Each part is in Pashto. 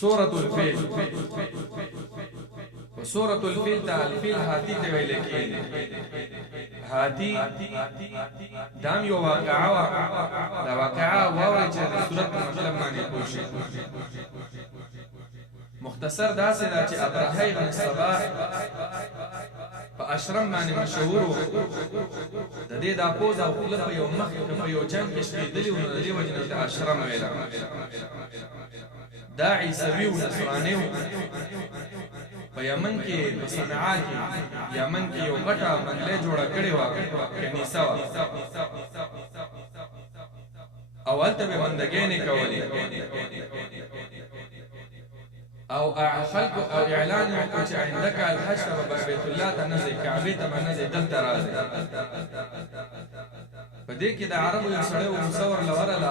سورة الفيل. سورة الفيل تا الفيل هاتي ته ویل کېږي. هاتي دام یو واقعه وا، دا واقعه واورئ چې د سورت په مطلب باندې پوه شئ. مختصر داسې ده چې ابرهه بن صباح په اشرم باندې مشهور و. د دې دا پوز او خوله په یو مخ کې په یو جنګ کې شهیدلی و، د دې وجې نه ورته اشرم ویله. دا عیسوي و، نصراني و. په یمن کې په صنعا کې یمن کې یو غټه بنگلې جوړه کړې وه، کنیسه وه، او هلته به بندګانې کولې او خلکو او اعلان وکړو چې آینده کال حج ته به بیت الله ته نه ځئ، کعبې ته به نه ځئ، دلته راځئ. په دې کې د عربو یو سړی و، موسی ورله ورله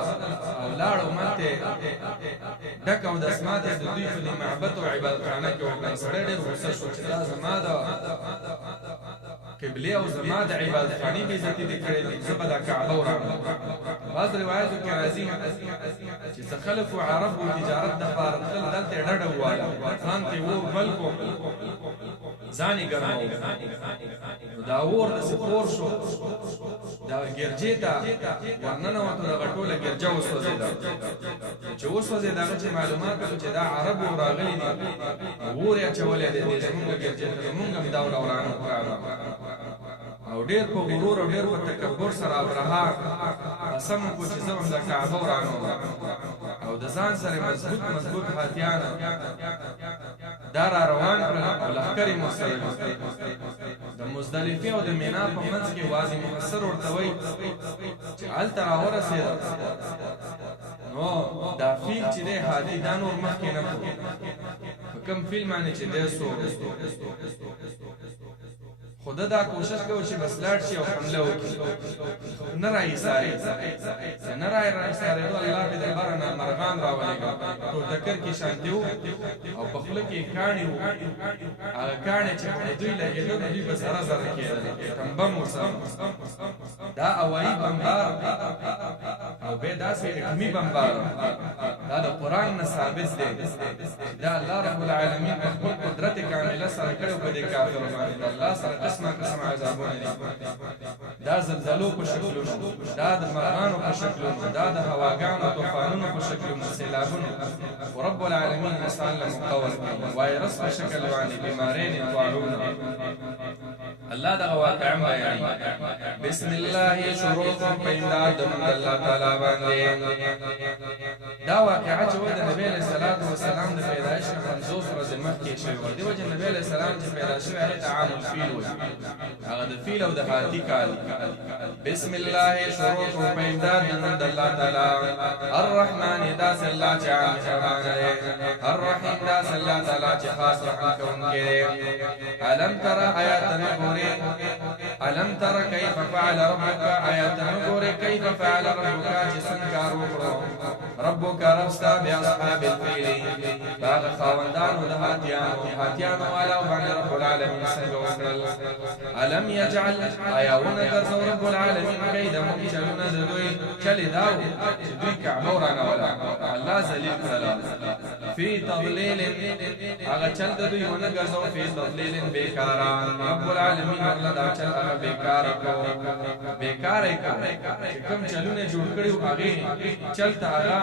او لاړ او مالته ډک او دسمات د دوی په دې معبد او عبادتخانه کې وکړل. سړی ډېر غوسه شو چې دا زما د قبلې او زما د عبادتخانې بېعزتي دې کړې دي، زه به دا کعبه ورانوم. بعض روایتو کې راځي چې څه خلک و عرب و تجارت دپاره تلل، دلته یې ډډه وواله، ځان ته یې اور بل کړو، ځان یې ګرمو. نو دا اور داسې خور شو، دا ګرجې ته ورننوتو، دغه ټوله ګرجه وسوځېده. چې وسوځېد هغه چې معلومات وکړو چې دا عربو راغلي دي، اور یې اچولی دی دې زمونږ ګرجې ته، زمونږ هم دا ورانه او ډېر په غرور او ډېر په تکبر سره ابرهه قسم وکړو چې زه هم دا کعبه ورانوم، او د ځان سره مضبوط هاتیان دا را روان کړل او لښکر یې ورسره د مزدلفې او د مینا په منځ کې واضح مفسر ورته وایي چې هلته راورسېده. نو دا فیل چې دی هادي دا نور مخکې نه کړو، په کوم فیل باندې چې دی سو خدا دا کوشش کوي چې بس لاړ شي او حمله وکړي، نه راایساري نه راایسارېدو. الله په درباره نه مرغان راولېږه، ټوټکر کې شانتي و او په خوله کې یې کاڼي وو. هغه کاڼي چې په دوی لګېدل نو دوی به زره زره کېدل، ټمبم ورسره. دا هوایي بمبار او بیا داسې اټمي بمبار، دا د قرآن نه ثابت دی چې دا الله رب العالمین په خپل قدرت کامله سره کړی په دې کافرو باندې. د الله سره قسم عذابونه دي، دا زلزلو په شکلونو، دا د مرغانو په شکلونو، دا د هواګانو طوفانونو په شکلونو، سیلابونو. ورب العالمین انسان له مقول وایرس په شکل باندې بیمارین طاعون. الله دغه واقعه بیانوي. بسم الله شروع په امداد د الله تعالی باندې. دا واقعه چې د نبی علیه الصلاۃ والسلام د پیدایش نه 50 ورځې مخکې شوې وه. دې وجه نبی علیه السلام چې پیدا شوی هغې ته عام الفیل وایي، هغه د فیل او د هاتي کال. بسم الله شروع په امداد د الله تعالی. الرحمن داسې الله چې مهربان دی، الرحیم داسې الله تعالی چې خاص رحم کوونکی دی. الم تر آیات نه ګورې، الم تر کیف فعل ربک، آیات نه ګورې کیف فعل ربک چې څنګه کار وکړو ربک ربستا باصحاب الفیل، هغه خاوندانو د هاتیانو والا باندې رب العالمین څنګه وکړل. الم یجعل آیا ونګرځو رب العالمین کیدهم چلونه د دوی چلی داو چې دوی کعبه ورانوله، الله ذلیل کړله. فی تضلیل هغه چل د دوی ونګرځو، فی تضلیل بیکارا، رب العالمین ورله دا چل هغه بیکاره کړو، بیکاره یې کړو. چې کوم چلونه جوړ کړي وو هغې چل ته هغه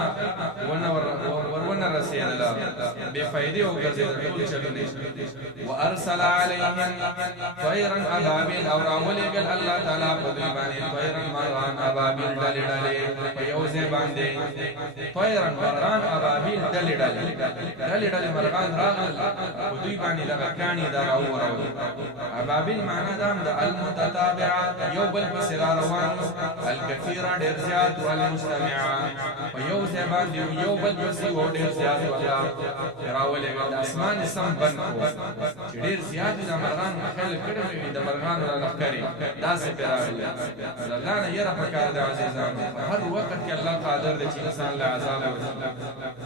ونه رسېدله، بې فایدې وګرځېدل ټول چلونه. وارسل علیهم طیرا ابابیل، او راولېږل الله تعالی په دوی باندې طیرا مرغان ابابیل، ډلې ډلې په یو ځای باندې. طیرا مرغان ابابیل، ډلې ډلې مرغان راغلل په دوی باندې، دغه کاڼي دا راوورول. ابابیل معنا دا هم د المتتابعه، یو بل پسې را روان، الکثیره ډېر زیات، والمجتمعه په یو ځای باندې یو بل پسې و ډېر زیات الله راولېږل. د اسمان یې سم بند کړو چې ډېر زیات د مرغان مخیل کړی وي، د مرغانو له لښکرې داسې پرې راغلي. د الله نه یره پکار ده عزیزان، په هر وخت کې الله قادر دی چې انسان له عذاب ورکړي،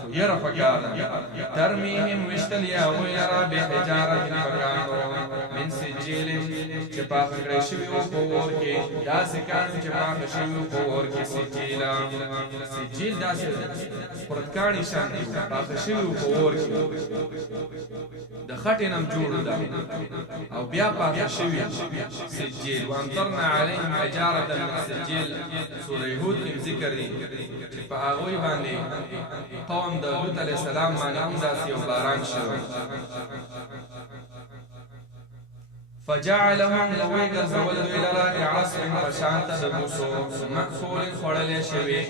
خو یره پکار ده. ترمیهم ویشتل یې هغوی لره بحجارة پکار من سجیل چې پاک کړی شوي وو په اور کې داسې کان چې پاک شوي وو په اور کې سجیلا سجیل داسې پرتکاڼي شان دي پاک شوي وو په اور کې د خټې نم جوړ ده او بیا پاک شوي سجیل وامطرنا عليهم حجارة من سجیل سوره هود کې ذکر دی چې په هغوی باندې قوم د لوط علیه السلام باندې هم داسې یو باران شوی فجعلهم نوی گرزول دوی لرا کعصف پشانت دبوسو مکفول خوڑلے شوی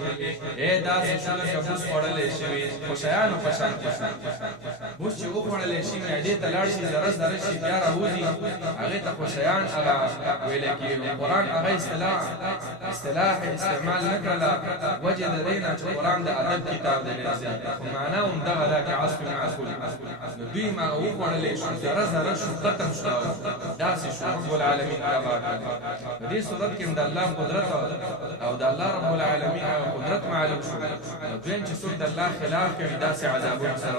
اے داسی شو کبوس خوڑلے شوی خوشایانو پشانت بوس چی او خوڑلے شوی معدی تلارشی زرس درشی بیا راوزی اغی تا خوشایان اغا ویلکی قرآن اغا اصطلاح استعمال نکرلا وجه دینا چو قرآن دا ادب کتاب دینا معنی ام دغا دا کعصف مکفول دوی ما او خوڑلے شو زرس درشو ختم شو داسې شو رب العالمین تبارک په دې صورت کې د الله قدرت او د الله رب العالمین قدرت معلوم شو دویم چې څوک د الله خلاف کوي داسې عذابونه سره